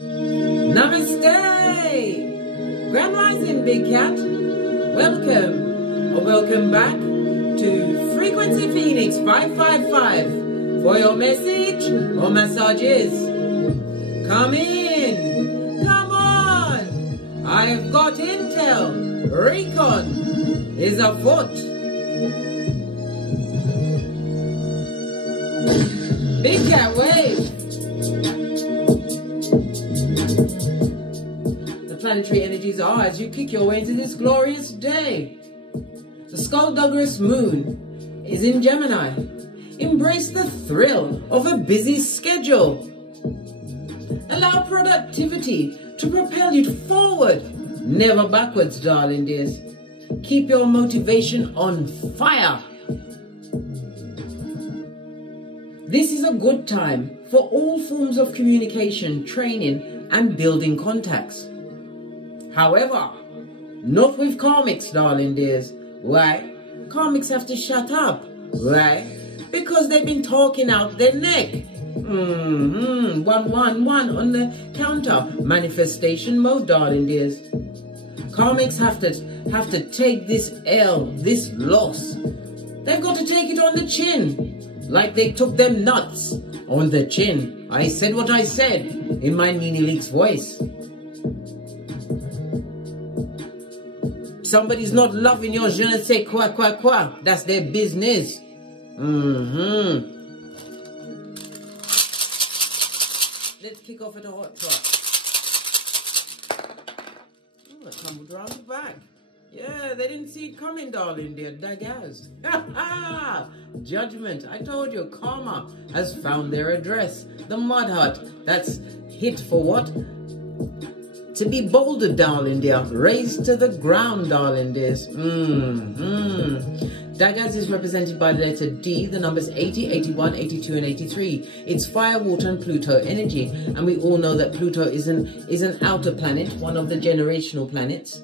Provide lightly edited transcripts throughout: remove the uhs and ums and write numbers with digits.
Namaste! Grand Rising, Big Cat. Welcome or welcome back to Frequency Phoenix 555 for your message or massages. Come in. Come on. I've got intel. Recon is afoot. Big Cat Wave. Planetary energies are as you kick your way into this glorious day. The skullduggerous moon is in Gemini. Embrace the thrill of a busy schedule. Allow productivity to propel you forward, never backwards, darling dears. Keep your motivation on fire. This is a good time for all forms of communication, training, and building contacts. However, not with karmics, darling dears. Why? Karmics have to shut up. Why? Because they've been talking out their neck. 111 on the counter. Manifestation mode, darling dears. Karmics have to take this L, this loss. They've got to take it on the chin, like they took them nuts on the chin. I said what I said in my Nini Leaks voice. Somebody's not loving your je ne sais quoi, quoi, quoi. That's their business. Let's kick off at a hot trot. Oh, that tumbled around the back. Yeah, they didn't see it coming, darling dear. Daggers. Judgment. I told you, karma has found their address. The mud hut. That's hit for what? To be bouldered, darling dear. Raised to the ground, darling dears. Daggers is represented by the letter D, the numbers 80, 81, 82, and 83. It's fire, water, and Pluto energy. And we all know that Pluto is an outer planet, one of the generational planets.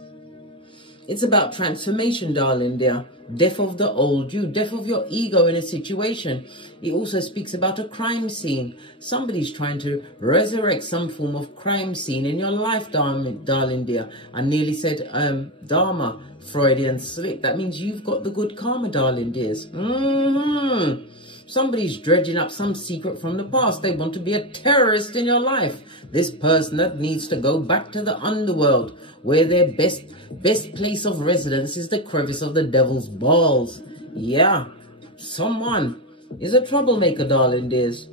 It's about transformation, darling dear. Death of the old you, death of your ego in a situation. It also speaks about a crime scene. Somebody's trying to resurrect some form of crime scene in your life, darling dear. I nearly said Dharma, Freudian slip. That means you've got the good karma, darling dears. Somebody's dredging up some secret from the past. They want to be a terrorist in your life. This person that needs to go back to the underworld, where their best place of residence is the crevice of the devil's balls. Yeah, someone is a troublemaker, darling dears.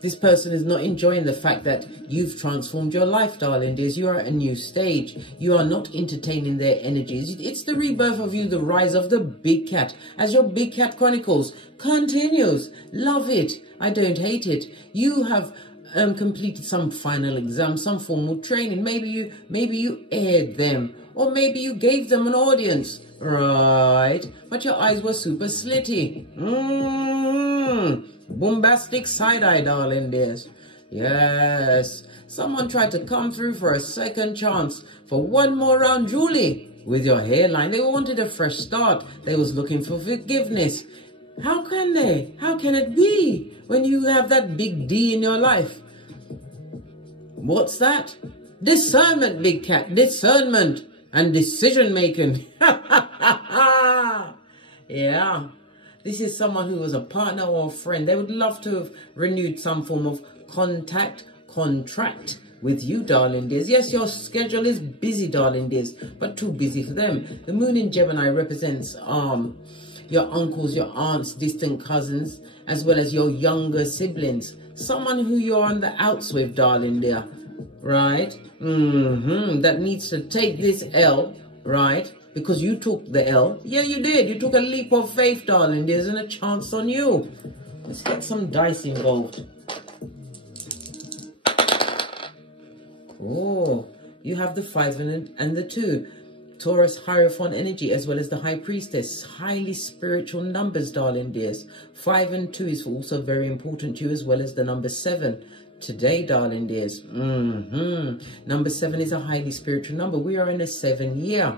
This person is not enjoying the fact that you've transformed your life, darling dears. You are at a new stage. You are not entertaining their energies. It's the rebirth of you, the rise of the big cat. As your Big Cat Chronicles continues. Love it. I don't hate it. You have completed some final exam, some formal training. Maybe you aired them. Or maybe you gave them an audience. Right. But your eyes were super slitty. Bombastic side-eye, darling dears. Yes. Someone tried to come through for a second chance, for one more round, Julie, with your hairline. They wanted a fresh start. They was looking for forgiveness. How can they? How can it be when you have that big D in your life? What's that? Discernment, Big Cat. Discernment and decision-making. Yeah. This is someone who was a partner or a friend. They would love to have renewed some form of contract with you, darling dears. Yes, your schedule is busy, darling dears, but too busy for them. The moon in Gemini represents your uncles, your aunts, distant cousins, as well as your younger siblings. Someone who you're on the outs with, darling dear. Right? That needs to take this L, right? Because you took the L. Yeah, you did. You took a leap of faith, darling. There isn't a chance on you. Let's get some dice involved. Oh, you have the 5 and the 2. Taurus Hierophant energy, as well as the High Priestess. Highly spiritual numbers, darling dears. 5 and 2 is also very important to you, as well as the number 7. Today, darling dears. Number 7 is a highly spiritual number. We are in a 7 year.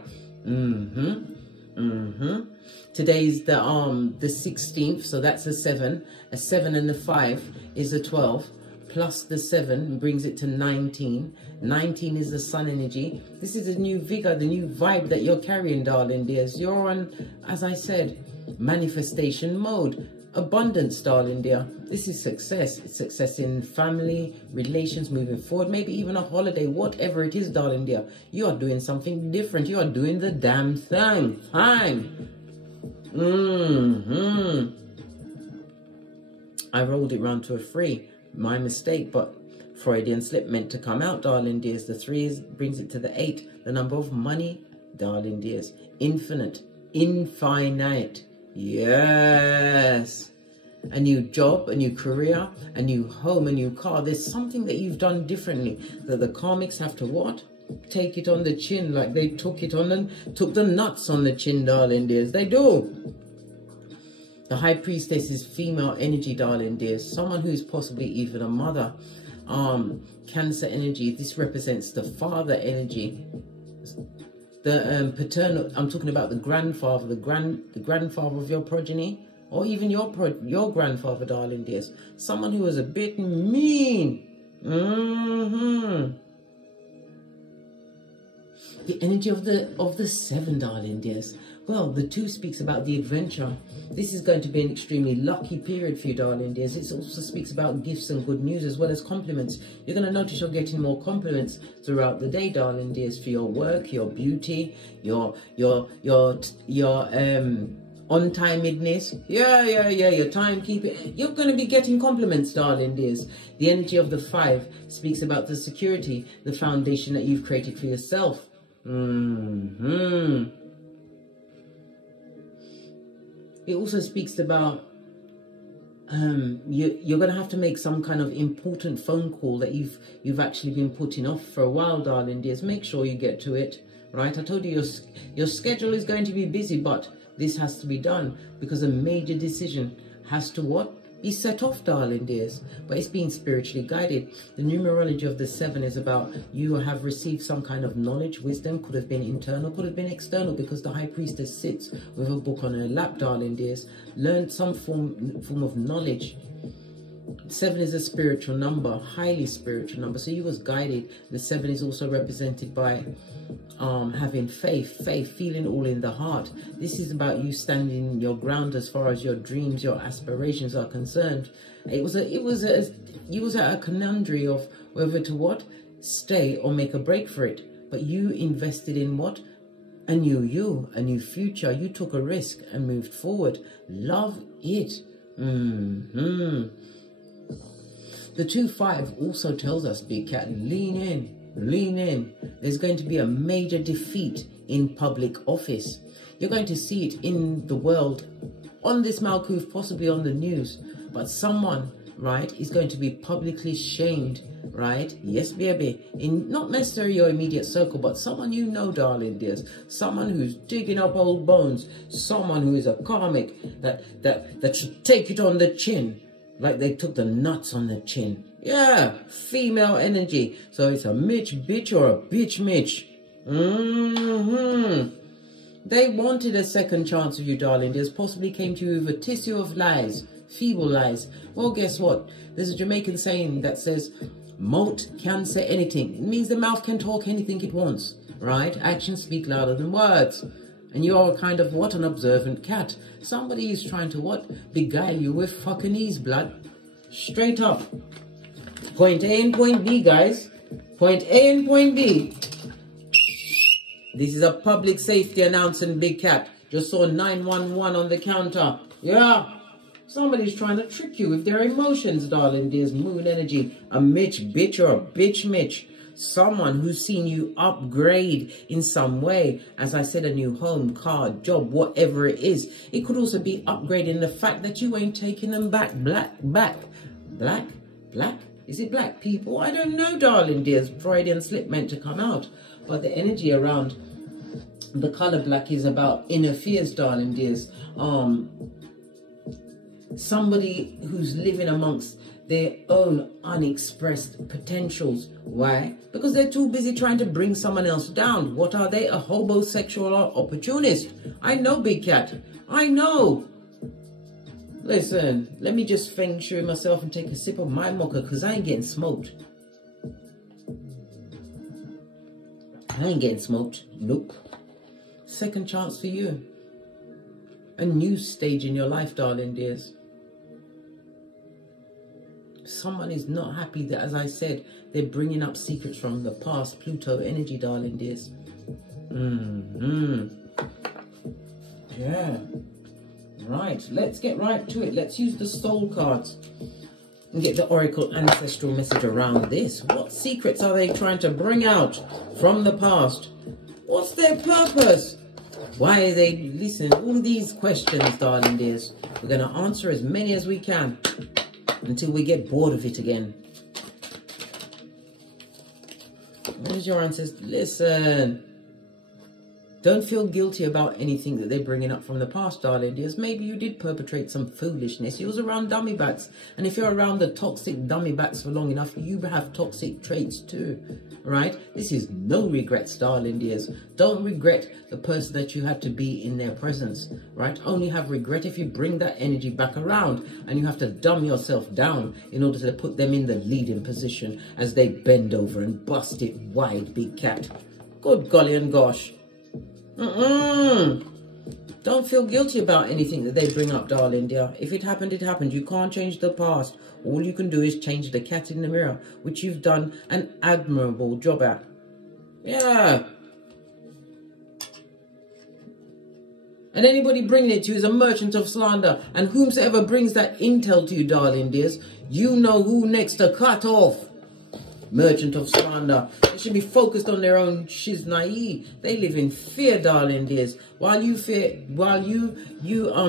Today's the 16th, so that's a 7. A 7 and a 5 is a 12. Plus the 7 brings it to 19. 19 is the sun energy. This is the new vigor, the new vibe that you're carrying, darling dears. You're on, as I said, manifestation mode. Abundance, darling dear. This is success. It's success in family, relations, moving forward, maybe even a holiday, whatever it is, darling dear. You are doing something different. You are doing the damn thing. Fine. I rolled it round to a 3. My mistake, but Freudian slip meant to come out, darling dears. The 3 brings it to the 8. The number of money, darling dears. Infinite. Infinite. Yes. A new job, a new career, a new home, a new car. There's something that you've done differently that the karmics have to what? Take it on the chin, like they took the nuts on the chin, darling dears. They do. The High Priestess is female energy, darling dears. Someone who is possibly even a mother. Cancer energy. This represents the father energy. The paternal. I'm talking about the grandfather, the grandfather of your progeny, or even your grandfather, darling dears. Someone who was a bit mean. The energy of the 7, darling dears. Well, the 2 speaks about the adventure. This is going to be an extremely lucky period for you, darling dears. It also speaks about gifts and good news as well as compliments. You're going to notice you're getting more compliments throughout the day, darling dears, for your work, your beauty, your on-timedness. Yeah, your timekeeping. You're going to be getting compliments, darling dears. The energy of the 5 speaks about the security, the foundation that you've created for yourself. It also speaks about you're going to have to make some kind of important phone call that you've actually been putting off for a while, darling dears. Make sure you get to it, right? I told you your schedule is going to be busy, but this has to be done because a major decision has to what? Be set off, darling dears. But it's being spiritually guided. The numerology of the 7 is about you have received some kind of knowledge, wisdom. Could have been internal, could have been external, because the High Priestess sits with a book on her lap, darling dears. Learned some form of knowledge. 7 is a spiritual number, highly spiritual number. So you was guided. The 7 is also represented by having faith, feeling all in the heart. This is about you standing your ground as far as your dreams, your aspirations are concerned. You was at a conundrum of whether to what? Stay or make a break for it. But you invested in what? A new future. You took a risk and moved forward. Love it. The 2-5 also tells us, big cat, lean in. Lean in. There's going to be a major defeat in public office. You're going to see it in the world, on this Malkuth, possibly on the news. But someone, right, is going to be publicly shamed, right? Yes, baby. In not necessarily your immediate circle, but someone you know, darling dears. Someone who's digging up old bones. Someone who is a karmic that should take it on the chin. Like they took the nuts on the chin. Yeah, female energy. So it's a Mitch bitch or a bitch Mitch. They wanted a second chance of you, darling. They possibly came to you with a tissue of lies, feeble lies. Well, guess what? There's a Jamaican saying that says, "Moat can say anything." It means the mouth can talk anything it wants, right? Actions speak louder than words. And you're kind of what? An observant cat. Somebody is trying to what? Beguile you with fucking ease, blood. Straight up. Point A and point B, guys. Point A and point B. This is a public safety announcement, big cat. Just saw 911 on the counter. Yeah. Somebody's trying to trick you with their emotions, darling. There's moon energy. A Mitch bitch or a bitch Mitch. Someone who's seen you upgrade in some way. As I said, a new home, car, job, whatever it is. It could also be upgrading the fact that you ain't taking them back. Black? Is it black people? I don't know, darling dears. Freudian slip meant to come out. But the energy around the color black is about inner fears, darling dears. Somebody who's living amongst their own unexpressed potentials. Why? Because they're too busy trying to bring someone else down. What are they? A homosexual opportunist. I know, big cat. I know. Listen, let me just feng shui myself and take a sip of my mocha, because I ain't getting smoked. I ain't getting smoked. Nope. Second chance for you. A new stage in your life, darling dears. Someone is not happy that, as I said, they're bringing up secrets from the past. Pluto energy, darling dears. Yeah. Right, let's get right to it. Let's use the soul cards and get the oracle ancestral message around this. What secrets are they trying to bring out from the past? What's their purpose? Why are they... Listen, all these questions, darling dears, we're going to answer as many as we can until we get bored of it again. What is your ancestor? Listen. Don't feel guilty about anything that they're bringing up from the past, darling dears. Maybe you did perpetrate some foolishness. You was around dummy bats. And if you're around the toxic dummy bats for long enough, you have toxic traits too. Right? This is no regrets, darling dears. Don't regret the person that you had to be in their presence. Right? Only have regret if you bring that energy back around. And you have to dumb yourself down in order to put them in the leading position as they bend over and bust it wide, big cat. Good golly and gosh. Don't feel guilty about anything that they bring up, darling dear. If it happened, it happened. You can't change the past. All you can do is change the cat in the mirror, which you've done an admirable job at. Yeah. And anybody bringing it to you is a merchant of slander. And whomsoever brings that intel to you, darling dears, you know who next to cut off. Merchant of slander. They should be focused on their own shiznai. They live in fear, darling dears. While you fear, you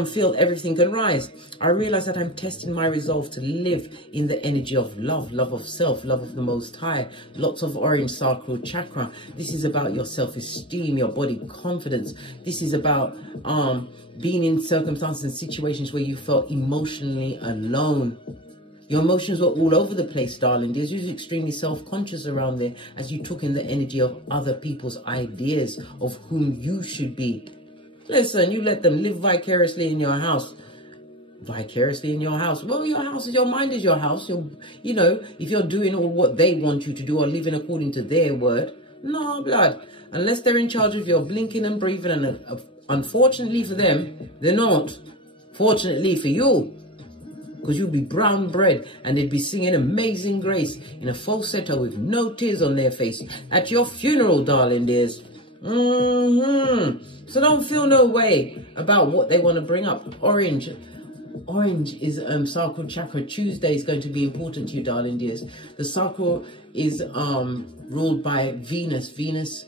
feel everything can rise. I realize that I'm testing my resolve to live in the energy of love, love of self, love of the Most High. Lots of orange sacral chakra. This is about your self-esteem, your body confidence. This is about being in circumstances and situations where you felt emotionally alone. Your emotions were all over the place, darling dears. You were extremely self-conscious around there as you took in the energy of other people's ideas of whom you should be. Listen, you let them live vicariously in your house. Vicariously in your house. Well, your house is your mind is your house. You know, if you're doing all what they want you to do or living according to their word, no, blood. Unless they're in charge of your blinking and breathing, and unfortunately for them, they're not. Fortunately for you. Because you'll be brown bread and they'd be singing Amazing Grace in a falsetto with no tears on their face at your funeral, darling dears. So don't feel no way about what they want to bring up. Orange is sacral chakra. Tuesday is going to be important to you, darling dears. The sacral is ruled by Venus. Venus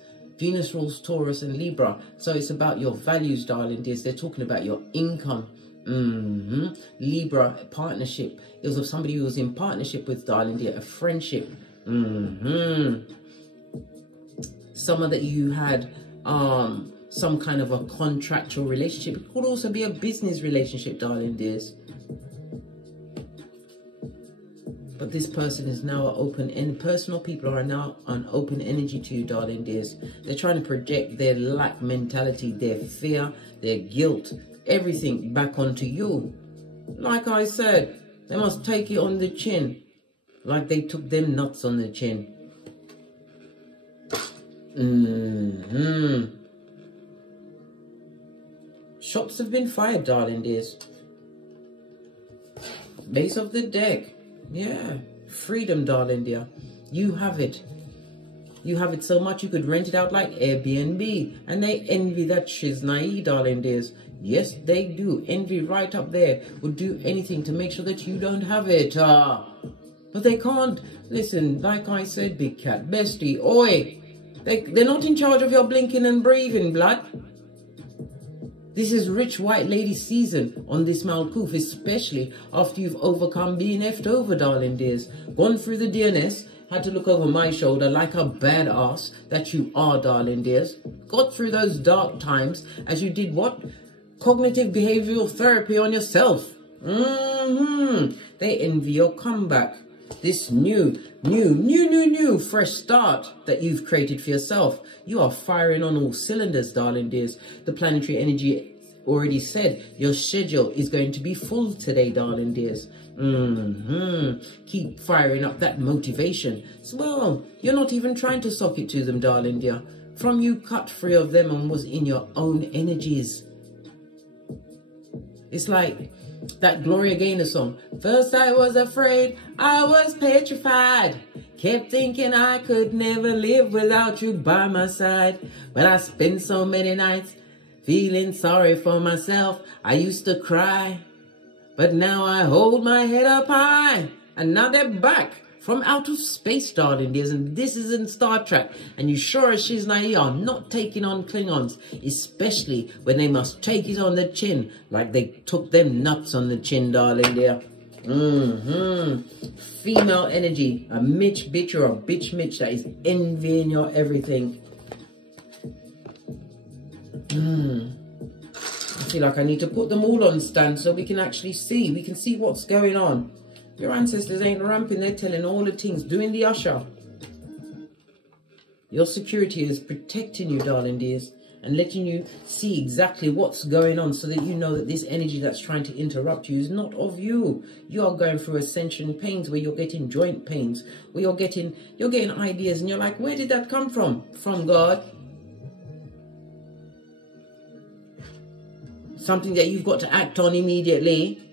rules Taurus and Libra. So it's about your values, darling dears. They're talking about your income. Libra, partnership. It was of somebody who was in partnership with, darling dear, a friendship. Someone that you had some kind of a contractual relationship. It could also be a business relationship, darling dears. But this person is now open, and personal people are now an open energy to you, darling dears. They're trying to project their lack mentality, their fear, their guilt, everything back onto you. Like I said, they must take it on the chin, like they took them nuts on the chin. Shots have been fired, darling dears. Base of the deck. Yeah. Freedom, darling dear. You have it. You have it so much you could rent it out like Airbnb. And they envy that shiznai, darling dears. Yes, they do. Envy right up there. Would do anything to make sure that you don't have it. But they can't. Listen, like I said, big cat, bestie, oi. They're not in charge of your blinking and breathing, blood. This is rich white lady season on this Malkuth, especially after you've overcome being effed over, darling dears. Gone through the DNS, had to look over my shoulder like a badass that you are, darling dears. Got through those dark times as you did what? Cognitive behavioral therapy on yourself. They envy your comeback. This new, fresh start that you've created for yourself. You are firing on all cylinders, darling dears. The planetary energy already said your schedule is going to be full today, darling dears. Keep firing up that motivation. So, well, you're not even trying to sock it to them, darling dear. From you cut free of them and was in your own energies. It's like that Gloria Gaynor song. First I was afraid, I was petrified. Kept thinking I could never live without you by my side. But I spent so many nights feeling sorry for myself. I used to cry, but now I hold my head up high. And now they're back from outer space, darling dears, and this is in Star Trek. And you sure as she's not, are not taking on Klingons, especially when they must take it on the chin, like they took them nuts on the chin, darling dear. Female energy, a Mitch bitch or a bitch Mitch that is envying your everything. I feel like I need to put them all on stand so we can actually see. We can see what's going on. Your ancestors ain't ramping, they're telling all the things, doing the usher. Your security is protecting you, darling dears, and letting you see exactly what's going on so that you know that this energy that's trying to interrupt you is not of you. You are going through ascension pains where you're getting joint pains, where you're getting ideas and you're like, where did that come from? From God. Something that you've got to act on immediately.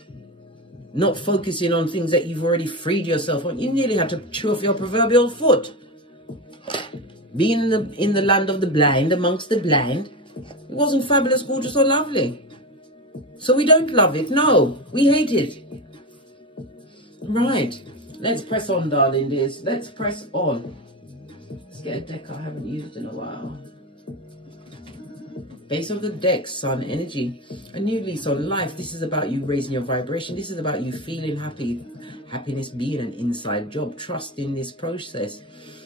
Not focusing on things that you've already freed yourself on. You nearly had to chew off your proverbial foot. Being in the land of the blind, amongst the blind, it wasn't fabulous, gorgeous, or lovely. So we don't love it. No, we hate it. Right. Let's press on, darling dears. Let's press on. Let's get a deck I haven't used in a while. Base of the deck, sun energy. A new lease on life. This is about you raising your vibration. This is about you feeling happy. Happiness being an inside job. Trust in this process.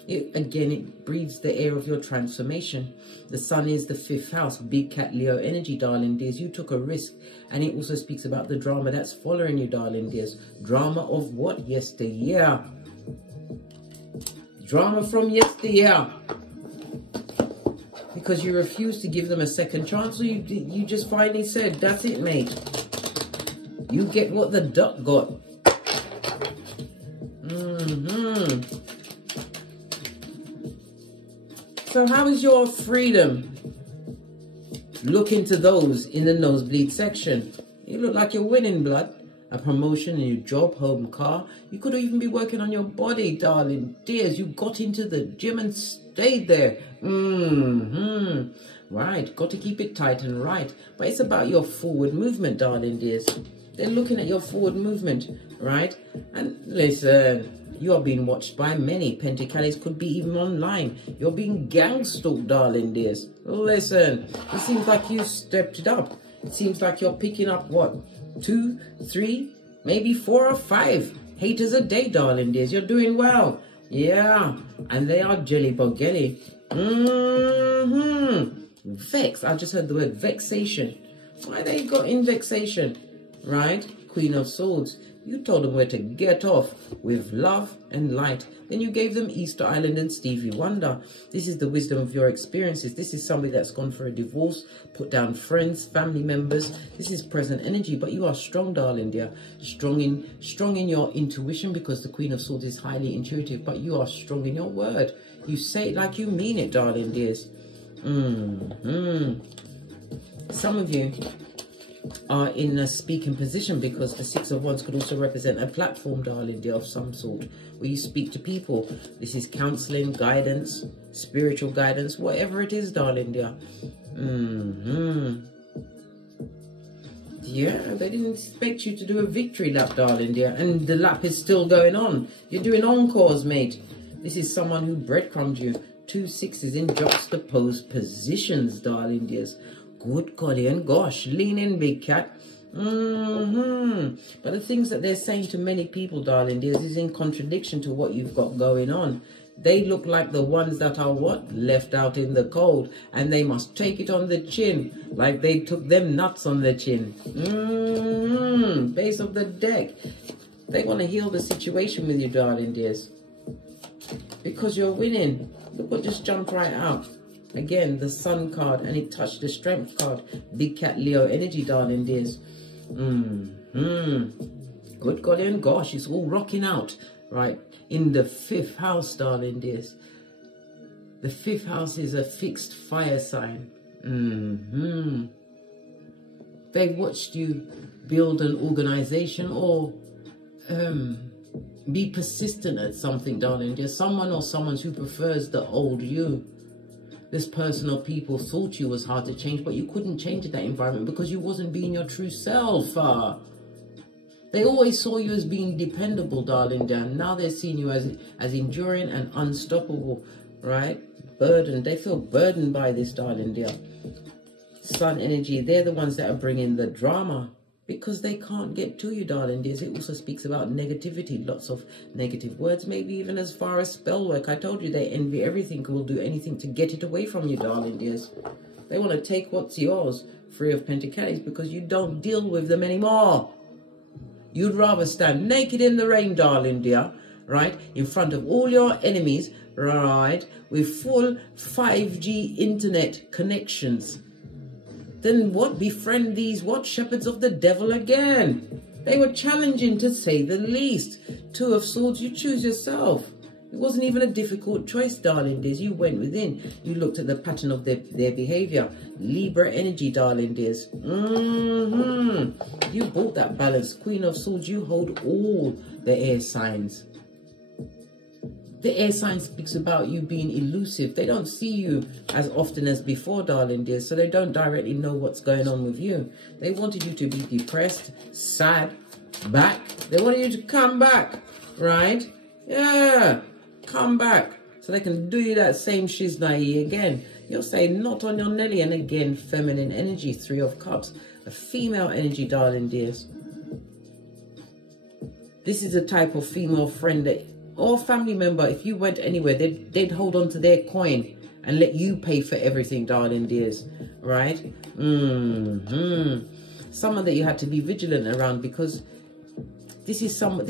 Again, it breathes the air of your transformation. The sun is the 5th house. Big cat Leo energy, darling dears. You took a risk. And it also speaks about the drama that's following you, darling dears. Drama of what? Yesteryear. Drama from yesteryear. Because you refused to give them a second chance, or you just finally said, that's it, mate. You get what the duck got. So how is your freedom? Look into those in the nosebleed section. You look like you're winning, blood. A promotion in your job, home, car. You could even be working on your body, darling dears. You got into the gym and stayed there. Right, got to keep it tight and right. But it's about your forward movement, darling dears. They're looking at your forward movement, right? And listen, you are being watched by many. Pentacles could be even online. You're being gang stalked, darling dears. Listen, it seems like you stepped it up. It seems like you're picking up what? 2, 3, maybe 4 or 5 haters a day, darling dears. You're doing well. Yeah. And they are jelly bogelly. Vex. I just heard the word vexation. Why they got in vexation? Right? Queen of Swords. You told them where to get off with love and light. Then you gave them Easter Island and Stevie Wonder. This is the wisdom of your experiences. This is somebody that's gone for a divorce, put down friends, family members. This is present energy, but you are strong, darling dear. Strong in your intuition, because the Queen of Swords is highly intuitive, but you are strong in your word. You say it like you mean it, darling dears. Some of you are in a speaking position, because the 6 of Wands could also represent a platform, darling dear, of some sort, where you speak to people. This is counseling, guidance, spiritual guidance, whatever it is, darling dear. Yeah, they didn't expect you to do a victory lap, darling dear, and the lap is still going on. You're doing encores, mate. This is someone who breadcrumbed you. 2 6s in juxtaposed positions, darling dears. Good golly and gosh, lean in, big cat. But the things that they're saying to many people, darling dears, is in contradiction to what you've got going on. They look like the ones that are what? Left out in the cold. And they must take it on the chin, like they took them nuts on the chin. Base of the deck. They want to heal the situation with you, darling dears. Because you're winning. Look what just jumped right out. Again, the Sun card, and it touched the Strength card. Big Cat Leo energy, darling dears. Good golly and gosh, it's all rocking out, right? In the 5th house, darling dears. The 5th house is a fixed fire sign. They watched you build an organization or be persistent at something, darling. There's someone or someone who prefers the old you. This person or people thought you was hard to change, but you couldn't change that environment because you wasn't being your true self. They always saw you as being dependable, darling. Now they're seeing you as enduring and unstoppable, right? Burdened. They feel burdened by this, darling dear. Sun energy, they're the ones that are bringing the drama because they can't get to you, darling dears. It also speaks about negativity, lots of negative words, maybe even as far as spell work. I told you they envy everything, will do anything to get it away from you, darling dears. They want to take what's yours, 3 of Pentacles, because you don't deal with them anymore. You'd rather stand naked in the rain, darling dear, right, in front of all your enemies, right, with full 5G internet connections. Then what? Befriend these what? Shepherds of the devil again. They were challenging, to say the least. 2 of Swords, you choose yourself. It wasn't even a difficult choice, darling dears. You went within. You looked at the pattern of their behavior. Libra energy, darling dears. You bought that balance. Queen of Swords, you hold all the air signs. The air sign speaks about you being elusive. They don't see you as often as before, darling dear, so they don't directly know what's going on with you. They wanted you to be depressed, sad, back. They wanted you to come back, right? Yeah, come back. So they can do you that same shiznai again. You'll say, not on your Nelly. And again, feminine energy, 3 of Cups. A female energy, darling dears. This is a type of female friend that, or family member, if you went anywhere, they'd hold on to their coin and let you pay for everything, darling dears, right? Someone that you had to be vigilant around, because this is someone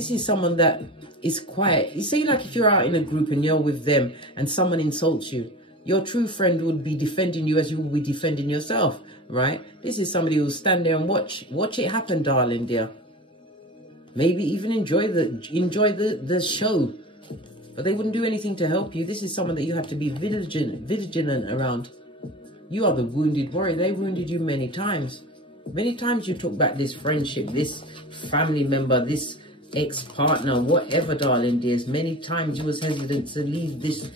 that is quiet. You see, like if you're out in a group and you're with them and someone insults you, your true friend would be defending you as you will be defending yourself, right? This is somebody who'll stand there and watch it happen, darling dear. Maybe even enjoy the show, but they wouldn't do anything to help you. This is someone that you have to be vigilant around. You are the wounded warrior. They wounded you many times. Many times you took back this friendship, this family member, this ex-partner, whatever, darling dears. Many times you was hesitant to leave this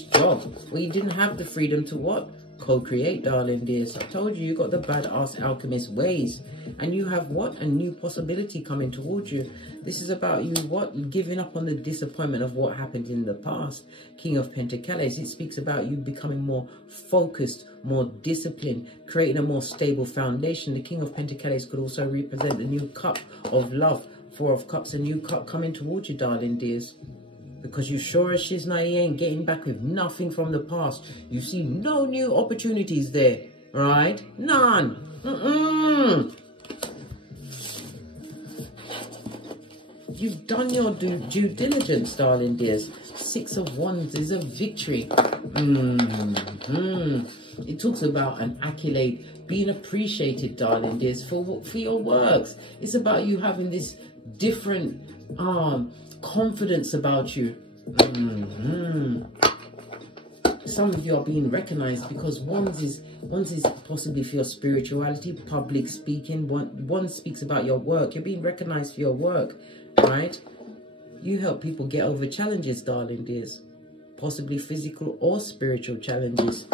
job where you didn't have the freedom to what? Co-create, darling dears. I told you got the badass alchemist ways, and you have what? A new possibility coming towards you. This is about you what? Giving up on the disappointment of what happened in the past. King of Pentacles, it speaks about you becoming more focused, more disciplined, creating a more stable foundation. The King of Pentacles could also represent the new cup of love. 4 of Cups, a new cup coming towards you, darling dears. Because you sure as she's not, you ain't getting back with nothing from the past. You see no new opportunities there, right? None. You've done your due diligence, darling dears. 6 of Wands is a victory. It talks about an accolade, being appreciated, darling dears, for your works. It's about you having this different confidence about you. Some of you are being recognized because Wands is possibly for your spirituality, public speaking. One speaks about your work. You're being recognized for your work, right? You help people get over challenges, darling dears, possibly physical or spiritual challenges.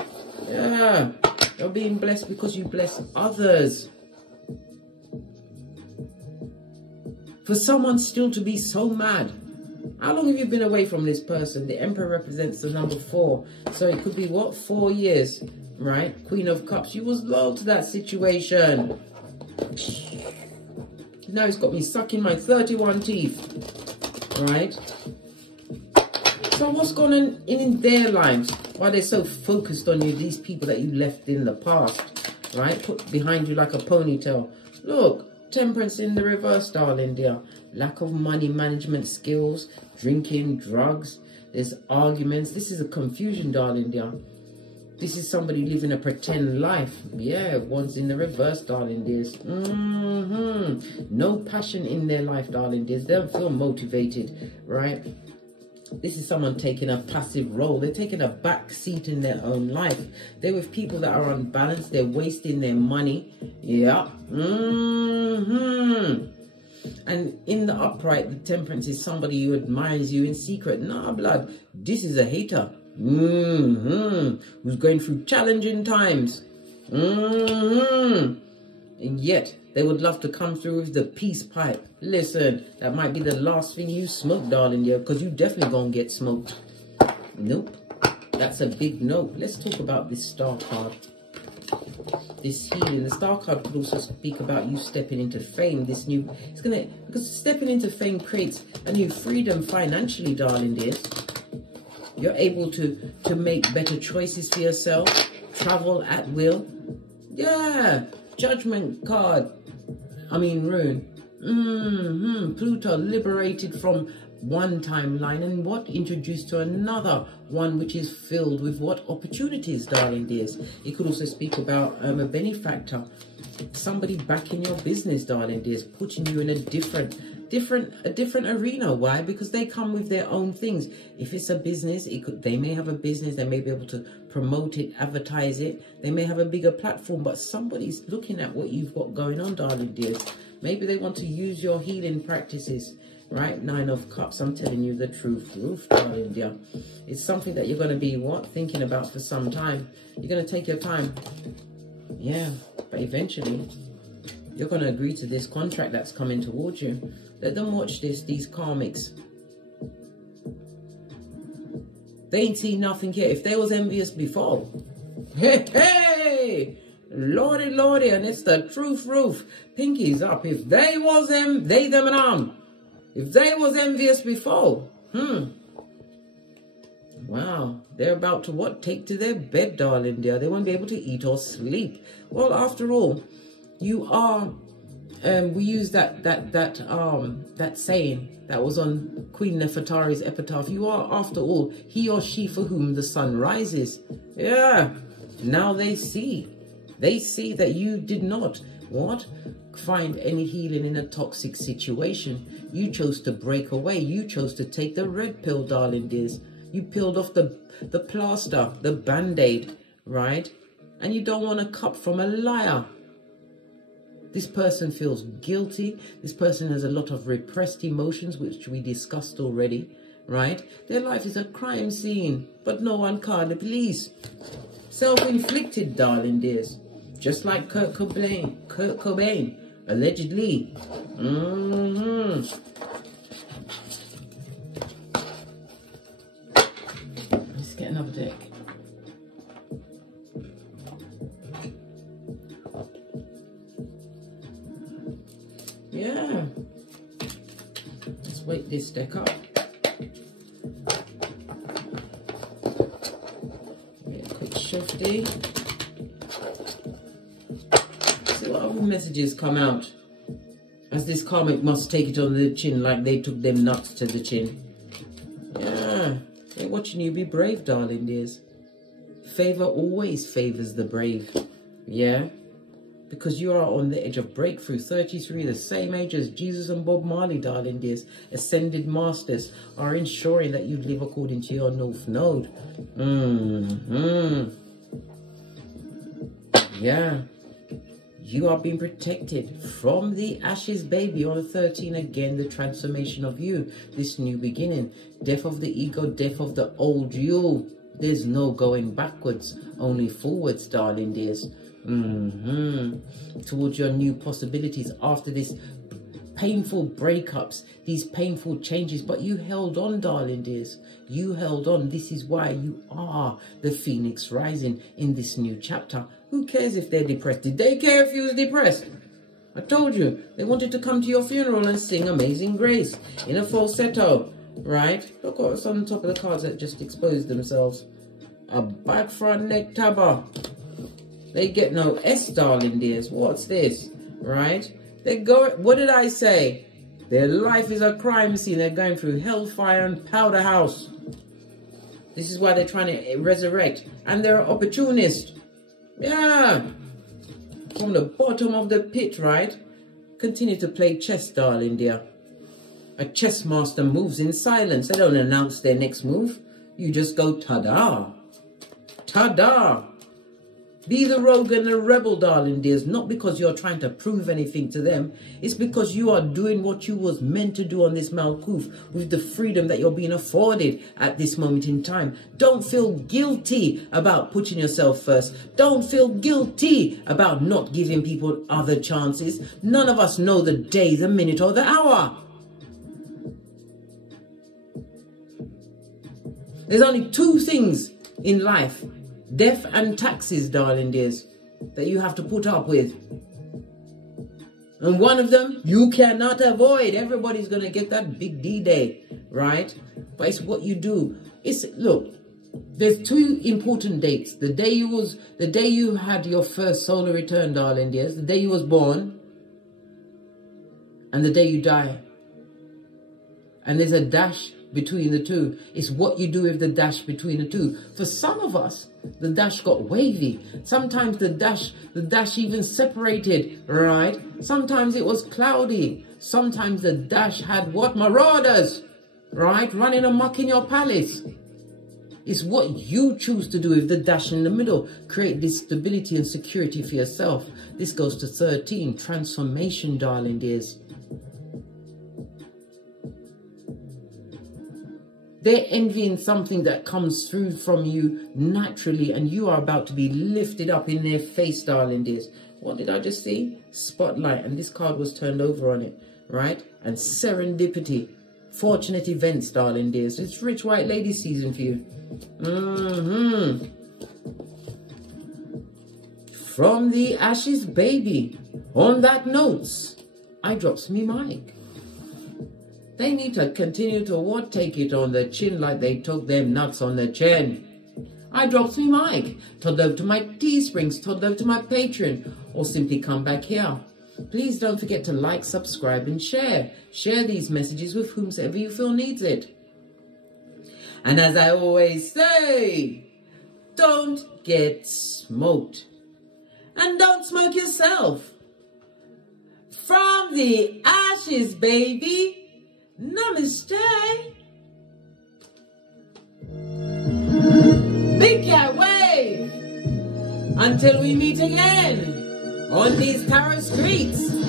Yeah, you're being blessed because you bless others. For someone still to be so mad. How long have you been away from this person? The Emperor represents the number 4. So it could be what? 4 years, right? Queen of Cups. You was loyal to that situation. Now it's got me sucking my 31 teeth, right? So what's going on in their lives? Why they're so focused on you, these people that you left in the past, right? Put behind you like a ponytail. Look. Temperance in the reverse, darling dear. Lack of money management skills, drinking, drugs, there's arguments. This is a confusion, darling dear. This is somebody living a pretend life. Yeah, one's in the reverse, darling dears. No passion in their life, darling dears. They don't feel motivated, right? This is someone taking a passive role. They're taking a back seat in their own life. They're with people that are unbalanced. They're wasting their money. Yeah. And in the upright, the temperance is somebody who admires you in secret. Nah, blood. This is a hater. Who's going through challenging times. And yet, they would love to come through with the peace pipe. Listen, that might be the last thing you smoke, darling, yeah, because you definitely gonna get smoked. Nope. That's a big no. Let's talk about this star card. This healing. The star card could also speak about you stepping into fame. This new, because stepping into fame creates a new freedom financially, darling dears. You're able to make better choices for yourself. Travel at will. Yeah. Judgment card. Rune. Pluto liberated from one timeline and introduced to another one, which is filled with what opportunities, darling dears. It could also speak about a benefactor, somebody back in your business, darling dears, putting you in a different arena. Why? Because they come with their own things. If it's a business, they may have a business, they may be able to promote it, advertise it, they may have a bigger platform, but somebody's looking at what you've got going on, darling dears. Maybe they want to use your healing practices, right? 9 of Cups, I'm telling you the truth, darling dear. It's something that you're going to be, thinking about for some time. You're going to take your time. Yeah, but eventually, you're going to agree to this contract that's coming towards you. Let them watch this, these karmics. They ain't seen nothing here. If they was envious before, hey, lordy, lordy, and it's the truth roof. Pinkies up. If they was them, they, them, and them. If they was envious before, wow, they're about to take to their bed, darling dear. They won't be able to eat or sleep. Well, after all, you are. We use that saying that was on Queen Nefertari's epitaph. You are, after all, he or she for whom the sun rises. Yeah. Now they see that you did not find any healing in a toxic situation. You chose to break away. You chose to take the red pill, darling dears. You peeled off the plaster, the band-aid, right? And you don't want a cup from a liar. This person feels guilty. This person has a lot of repressed emotions, which we discussed already, right? Their life is a crime scene, but no one called the police. Self-inflicted, darling dears. Just like Kurt Cobain, allegedly. Let's get another deck. Yeah. Let's wake this deck up. Yeah, quick shifty. See what other messages come out. As this karmic must take it on the chin like they took them nuts to the chin. Yeah. They're watching you be brave, darling dears. Favor always favors the brave. Yeah. Because you are on the edge of breakthrough. 33, the same age as Jesus and Bob Marley, darling dears. Ascended masters are ensuring that you live according to your North Node. Yeah. You are being protected from the ashes, baby. On 13, again, the transformation of you. This new beginning. Death of the ego, death of the old you. There's no going backwards, only forwards, darling dears. Towards your new possibilities after this painful breakups, these painful changes, but you held on, darling dears. You held on. This is why you are the phoenix rising in this new chapter. Who cares if they're depressed? Did they care if you were depressed? I told you, they wanted to come to your funeral and sing Amazing Grace in a falsetto, right? Look what's on the top of the cards that just exposed themselves. A back front neck tabber. They get no S, darling dears. What's this? Right? They go, what did I say? Their life is a crime scene. They're going through hellfire and powder house. This is why they're trying to resurrect. And they're opportunists. Yeah. From the bottom of the pit, right? Continue to play chess, darling dear. A chess master moves in silence. They don't announce their next move. You just go ta-da. Ta-da. Be the rogue and the rebel, darling dears. Not because you're trying to prove anything to them. It's because you are doing what you was meant to do on this Malkuth with the freedom that you're being afforded at this moment in time. Don't feel guilty about putting yourself first. Don't feel guilty about not giving people other chances. None of us know the day, the minute, or the hour. There's only two things in life. Death and taxes, darling dears, that you have to put up with. And one of them, you cannot avoid. Everybody's going to get that big D-Day, right? But it's what you do. Look, there's two important dates. The day you had your first solar return, darling dears, the day you was born, and the day you die. And there's a dash between the two. It's what you do with the dash between the two. For some of us, the dash got wavy. Sometimes the dash even separated, right? Sometimes it was cloudy. Sometimes the dash had what? Marauders, right? Running amok in your palace. It's what you choose to do with the dash in the middle. Create this stability and security for yourself. This goes to 13. Transformation, darling dears. They're envying something that comes through from you naturally, and you are about to be lifted up in their face, darling dears. What did I just see? Spotlight, and this card was turned over on it, right? And serendipity. Fortunate events, darling dears. It's rich white lady season for you. From the ashes, baby. On that note, I drops me mic. They need to continue to what? Take it on the chin like they took them nuts on the chin. I drops me mic. Toddle over to my Teesprings, toddle over to my Patreon, or simply come back here. Please don't forget to like, subscribe, and share. Share these messages with whomsoever you feel needs it. And as I always say, don't get smoked. And don't smoke yourself. From the ashes, baby. Namaste. Big cat wave. Until we meet again on these tarot streets.